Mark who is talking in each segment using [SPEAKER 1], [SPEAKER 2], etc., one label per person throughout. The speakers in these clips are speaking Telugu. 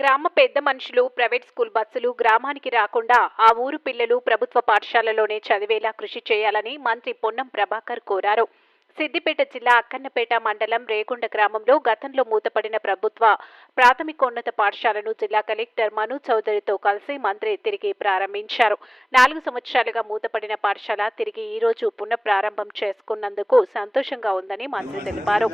[SPEAKER 1] గ్రామ పెద్ద మనుషులు ప్రైవేట్ స్కూల్ బస్సులు గ్రామానికి రాకుండా ఆ ఊరు పిల్లలు ప్రభుత్వ పాఠశాలలోనే చదివేలా కృషి చేయాలని మంత్రి పొన్నం ప్రభాకర్ కోరారు. సిద్దిపేట జిల్లా అక్కన్నపేట మండలం రేగుండ గ్రామంలో గతంలో మూతపడిన ప్రభుత్వ ప్రాథమికోన్నత పాఠశాలను జిల్లా కలెక్టర్ మను చౌదరితో కలిసి మంత్రి తిరిగి ప్రారంభించారు. నాలుగు సంవత్సరాలుగా మూతపడిన పాఠశాల తిరిగి ఈ రోజు పునఃప్రారంభం చేసుకున్నందుకు సంతోషంగా ఉందని మంత్రి తెలిపారు.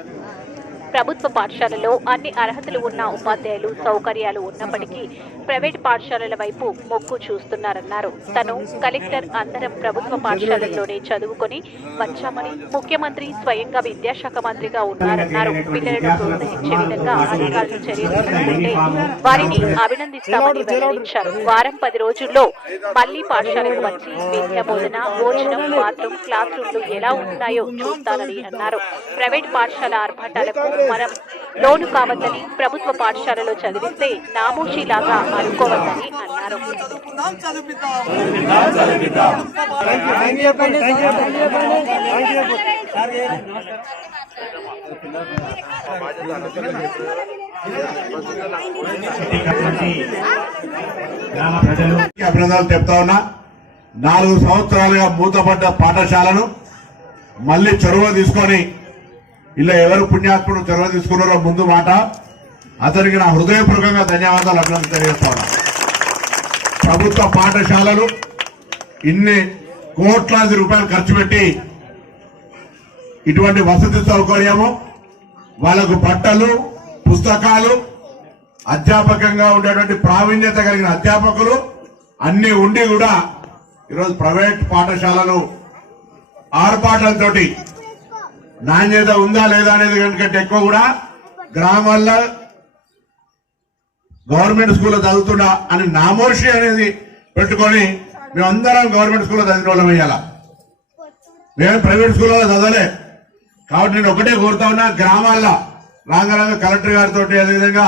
[SPEAKER 1] ప్రభుత్వ పాఠశాలలో అన్ని అర్హతలు ఉన్న ఉపాధ్యాయులు సౌకర్యాలు ఉన్నప్పటికీ ప్రైవేట్ పాఠశాలల వైపు మొగ్గు చూస్తున్నారన్నారు. తను కలెక్టర్ అందరం ప్రభుత్వ పాఠశాలల్లోనే చదువుకొని వచ్చామని ముఖ్యమంత్రి స్వయంగా విద్యాశాఖ మంత్రిగా ఉన్నారన్నారు. పిల్లలను ప్రోత్సహించే విధంగా అధికారులు చర్యలు తీసుకుంటే వారిని అభినందిస్తామని వెల్లడించారు. వారం పది రోజుల్లో మళ్ళీ పాఠశాలకు వచ్చి విద్యా బోధన భోజనం బాత్రూమ్ క్లాస్ రూమ్లు ఎలా ఉంటున్నాయో చూస్తానని అన్నారు. ప్రైవేట్ పాఠశాల ఆర్భాటాలకు మనం లోను కావద్దని ప్రభుత్వ పాఠశాలలో చదివిస్తే నామోషిలాగా అనుకోవద్దని అన్నారు.
[SPEAKER 2] అభినందనలు చెప్తా ఉన్నా నాలుగు సంవత్సరాలుగా మూతపడ్డ పాఠశాలను మళ్ళీ చొరవ తీసుకొని ఇలా ఎవరు పుణ్యాత్ముడు చొరవ తీసుకున్నారో ముందు మాట. అతనికి నా హృదయపూర్వకంగా ధన్యవాదాలు అభినందన తెలియజేస్తా ప్రభుత్వ పాఠశాలలు ఇన్ని కోట్లాది రూపాయలు ఖర్చు పెట్టి ఇటువంటి వసతి సౌకర్యము వాళ్ళకు బట్టలు పుస్తకాలు అధ్యాపకంగా ఉండేటువంటి ప్రావీణ్యత కలిగిన అధ్యాపకులు అన్ని ఉండి కూడా ఈరోజు ప్రైవేట్ పాఠశాలలు ఆర్పాట్లతోటి నాణ్యత ఉందా లేదా అనేది కంటే ఎక్కువ కూడా గ్రామాల్లో గవర్నమెంట్ స్కూల్లో చదువుతున్నా అని నామోషి అనేది పెట్టుకొని మేమందరం గవర్నమెంట్ స్కూల్లో చదివిన వాళ్ళం అయ్యాలా మేము ప్రైవేట్ స్కూల్లో చదవలే. కాబట్టి నేను ఒకటే కోరుతా ఉన్నా గ్రామాల్లో రాంగరాంగ కలెక్టర్ గారితో అదేవిధంగా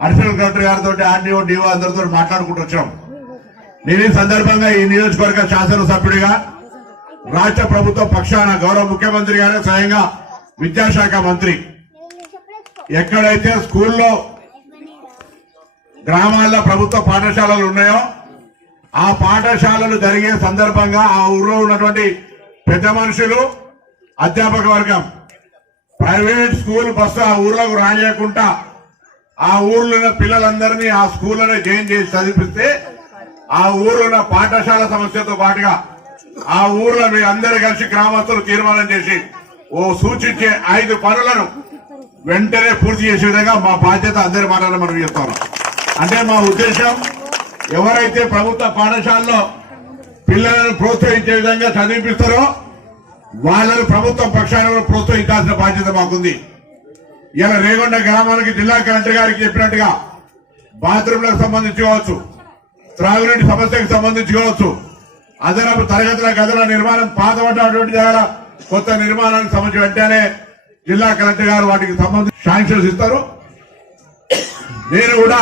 [SPEAKER 2] అడిషనల్ కలెక్టర్ గారితో ఆర్డీఓ డిఓ అందరితో మాట్లాడుకుంటూ వచ్చాం. నేను ఈ సందర్భంగా ఈ నియోజకవర్గ శాసనసభ్యుడిగా రాష్ట్ర ప్రభుత్వ పక్షాన గౌరవ ముఖ్యమంత్రి గారే స్వయంగా విద్యాశాఖ మంత్రి. ఎక్కడైతే స్కూల్లో గ్రామాల్లో ప్రభుత్వ పాఠశాలలు ఉన్నాయో ఆ పాఠశాలలు జరిగే సందర్భంగా ఆ ఊర్లో ఉన్నటువంటి పెద్ద మనుషులు అధ్యాపక వర్గం ప్రైవేట్ స్కూల్ బస్సు ఆ ఊర్లోకి రానియకుండా ఆ ఊర్లో ఉన్న పిల్లలందరినీ ఆ స్కూళ్ళనే జాయిన్ చేసి చదివిస్తే ఆ ఊర్లో పాఠశాల సమస్యతో పాటుగా ఆ ఊర్లో మీ కలిసి గ్రామస్తులు తీర్మానం చేసి ఓ సూచించే ఐదు పనులను వెంటనే పూర్తి చేసే విధంగా మా బాధ్యత అందరి మాటలు మనం చెప్తాం. అంటే మా ఉద్దేశం ఎవరైతే ప్రభుత్వ పాఠశాలలో పిల్లలను ప్రోత్సహించే విధంగా చదివిపిస్తారో వాళ్ళను ప్రభుత్వం పక్షాన ప్రోత్సహించాల్సిన బాధ్యత మాకుంది. ఇలా రేగొండ గ్రామానికి జిల్లా కలెక్టర్ గారికి చెప్పినట్టుగా బాత్రూంలకు సంబంధించి కావచ్చు త్రాగునీటి సమస్యకు సంబంధించి కావచ్చు అదనపు తరగతుల గదుల నిర్మాణం పాతబడ్డటువంటి దగ్గర కొత్త నిర్మాణానికి సంబంధించి వెంటనే జిల్లా కలెక్టర్ గారు వాటికి సంబంధించి శాంక్షన్స్ ఇస్తారు. నేను కూడా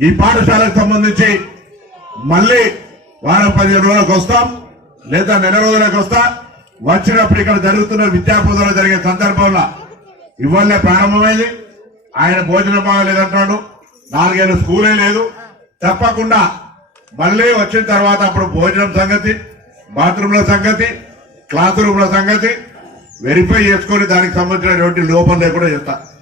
[SPEAKER 2] ఈ పాఠశాలకు సంబంధించి మళ్ళీ వారం పదిహేను రోజులకు వస్తాం లేదా నెల రోజులకు వస్తా. వచ్చినప్పుడు ఇక్కడ జరుగుతున్న విద్యా జరిగే సందర్భంలో ఇవాళ ప్రారంభమైంది. ఆయన భోజనం బాగలేదంటున్నాడు నాలుగేళ్ళు స్కూలే లేదు. తప్పకుండా మళ్ళీ వచ్చిన తర్వాత అప్పుడు భోజనం సంగతి బాత్రూంల సంగతి క్లాత్ రూమ్ల సంగతి వెరిఫై చేసుకొని దానికి సంబంధించినటువంటి లోపం లేకుండా చేస్తా.